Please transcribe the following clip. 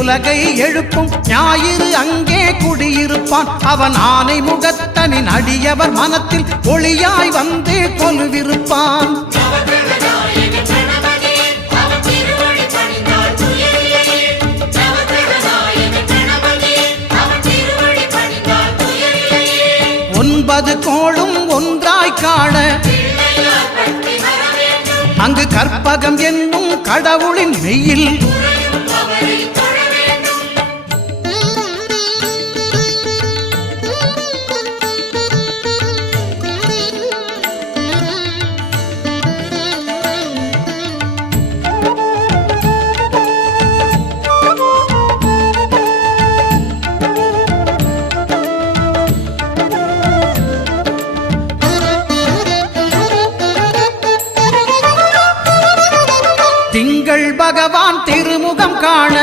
உலகை எழுப்பும் ஞாயிறு அங்கே குடியிருப்பான். அவன் ஆனை முகத்தனின் அடியவர் மனத்தில் ஒளியாய் வந்து கொலுவிருப்பான். ஒன்பது கோளும் ஒன்றாய் காண அங்கு கற்பகம் என்னும் கடவுளின் மெய்யில் திங்கள் பகவான் திருமுகம் காண